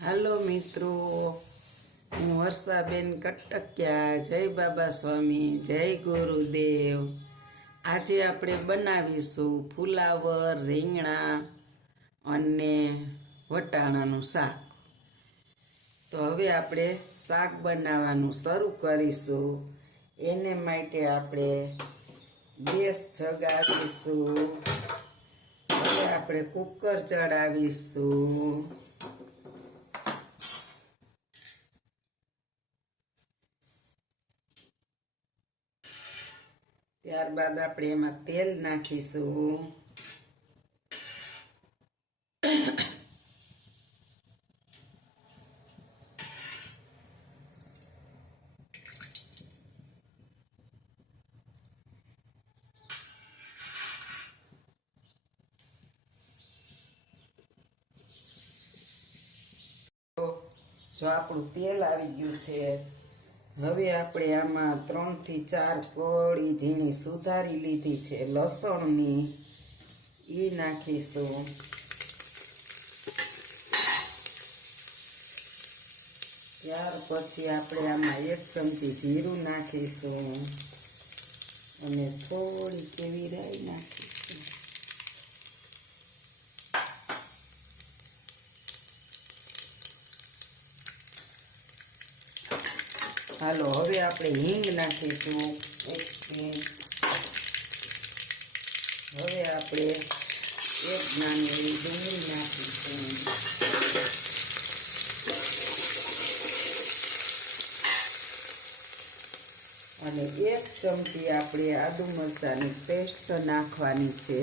હાલો મિત્રો, હું વર્ષાબેન કટકિયા. જય બાબા સ્વામી, જય ગુરુદેવ. આજે આપણે બનાવીશું ફુલાવર, રીંગણા અને વટાણાનું શાક. તો હવે આપણે શાક બનાવવાનું શરૂ કરીશું. એને માટે આપણે ગેસ જગાવીશું. હવે આપણે કુકર ચડાવીશું. ત્યારબાદ આપણે એમાં તેલ નાખીશું. જો આપણું તેલ આવી ગયું છે, હવે આપણે આમાં 3 થી 4 કળી ઝીણી સુધારી લીધી છે લસણની, એ નાખીશું. ત્યાર પછી આપણે આમાં 1 ચમચી જીરું નાખીશું અને થોડી કેવી રાઈ નાખીશું. હાલો, હવે આપણે હિંગ નાખીશું 1 સ્પૂન. હવે આપણે 1 નાની એવી ડુંગળી નાખીશું અને 1 ચમચી આપણે આદુ મરચાંની પેસ્ટ નાખવાની છે.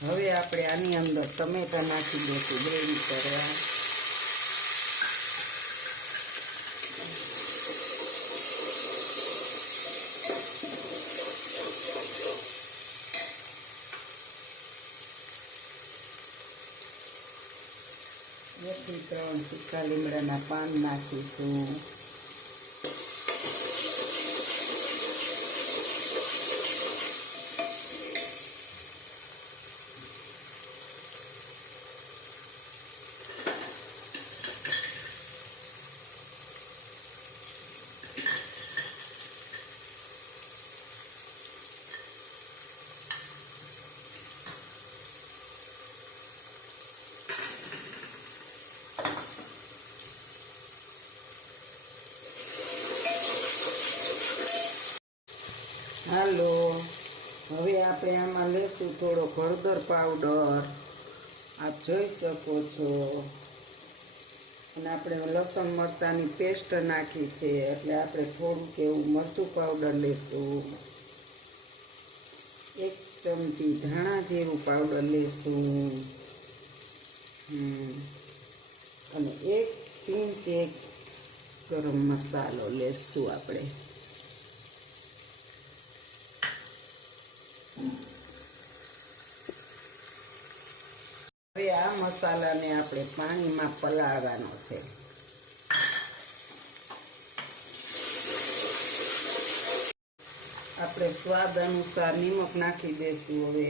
હવે આપણે આની અંદર ટમેટા નાખી દઈશું ગ્રેવી કરવા. એકથી 3 સૂકા લીમડાના પાન નાખીશું. હાલો, હવે આપણે આમાં લેશું થોડો હળદર પાવડર, આપ જોઈ શકો છો. અને આપણે લસણ મરચાંની પેસ્ટ નાખી છે એટલે આપણે થોડુંક એવું મરચું પાવડર લેશું. 1 ચમચી ધાણા જીરું પાવડર લેશું અને 1 પિંચ ગરમ મસાલો લેશું આપણે. હવે આ મસાલાને આપણે પાણીમાં પલાળવાનો છે. આપણે સ્વાદ અનુસાર નિમક નાખી દઈશું. હવે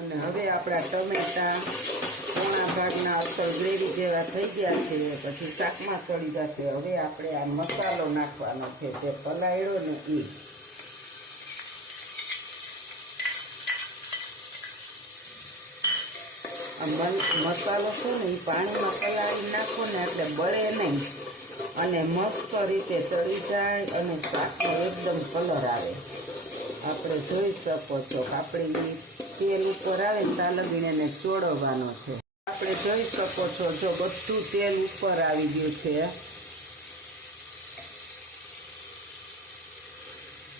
અને હવે આપણા ટમેટા પોણા ભાગના અસલ ગ્રેવી જેવા થઈ ગયા છે, પછી શાકમાં ચડી જશે. હવે આપણે આ મસાલો નાખવાનો છે જે પલાળ્યો ને એ. મસાલો છે ને એ પાણીમાં પલાળી નાખો ને એટલે બળે નહીં અને મસ્ત રીતે ચડી જાય અને શાકનો એકદમ કલર આવે. આપણે જોઈ શકો છો કે આપણે તેલ ઉપર આવે ને ત્યાં લગીને એને ચોળવવાનો છે. આપણે જોઈ શકો છો જો બધું તેલ ઉપર આવી ગયું છે,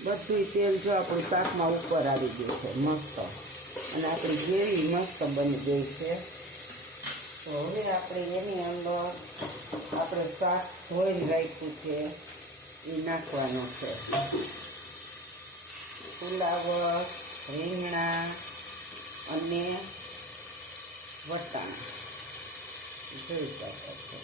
બધું તેલ જો આપણું શાકમાં ઉપર આવી ગયું છે મસ્ત, અને આપણી ગ્રેવી મસ્ત બની ગઈ છે. તો હવે આપણે એની અંદર આપણે શાક ધોઈને રાખ્યું છે એ નાખવાનો છે. ફુલાવર, રીંગણા અને વટાણા જોઈ શકો છો.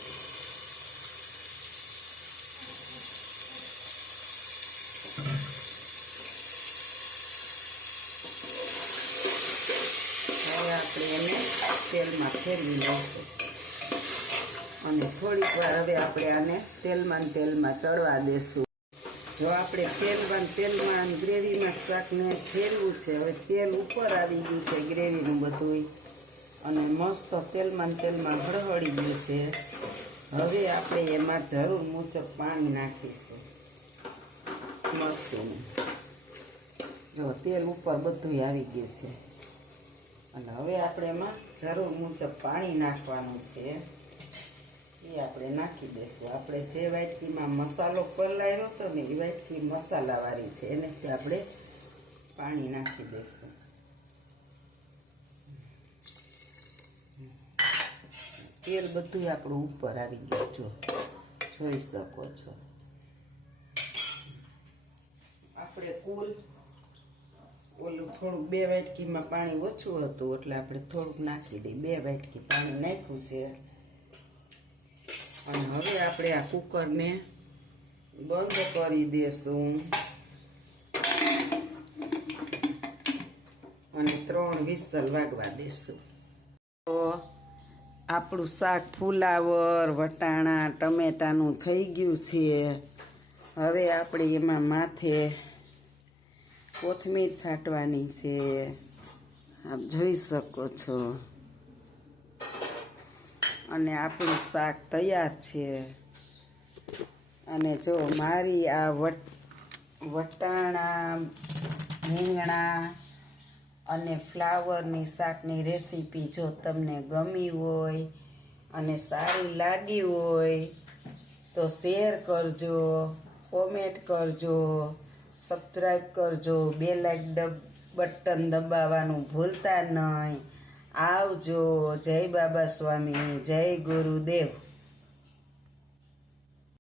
હવે આપણે એને તેલમાં ફેરવી લઈશું અને થોડીક વાર હવે આપણે આને તેલમાં ચડવા દેશું. જો આપણે તેલમાં ગ્રેવીમાં શાકને ફેરવું છે. હવે તેલ ઉપર આવી ગયું છે ગ્રેવીનું બધું અને મસ્ત તેલમાં હળહળી ગયું છે. હવે આપણે એમાં જરૂર મુજબ પાણી નાખીશું મસ્તીનું. જો તેલ ઉપર બધું આવી ગયું છે અને હવે આપણે એમાં જરૂર મુજબ પાણી નાખવાનું છે. એ આપણે નાખી દઈશું. આપણે જે વાટકીમાં મસાલો પલાળ્યો હતો ને એ વાટકી મસાલાવાળી છે એને આપણે પાણી નાખી દઈશું. તેલ બધું આપણું ઉપર આવી ગયું જોઈ શકો છો. આપણે કુલ ઓલું થોડુંક 2 વાટકીમાં પાણી ઓછું હતું એટલે આપણે થોડુંક નાખી દઈએ. 2 વાટકી પાણી નાખ્યું છે અને હવે આપણે આ કુકરને બંધ કરી દઈશું અને 3 વિસલ વાગવા દઈશું. તો આપણું શાક ફુલાવર વટાણા ટમેટાનું થઈ ગયું છે. હવે આપણે એમાં માથે કોથમીર છાંટવાની છે. આપ જોઈ શકો છો અને આપણું શાક તૈયાર છે. અને જો મારી આ વટાણા રીંગણા અને ફ્લાવરની શાકની રેસીપી જો તમને ગમી હોય અને સારી લાગી હોય તો શેર કરજો, કોમેન્ટ કરજો, સબસ્ક્રાઈબ કરજો, બેલ બટન દબાવવાનું ભૂલતા નહીં. આવજો. જય બાબા સ્વામી, જય ગુરુદેવ.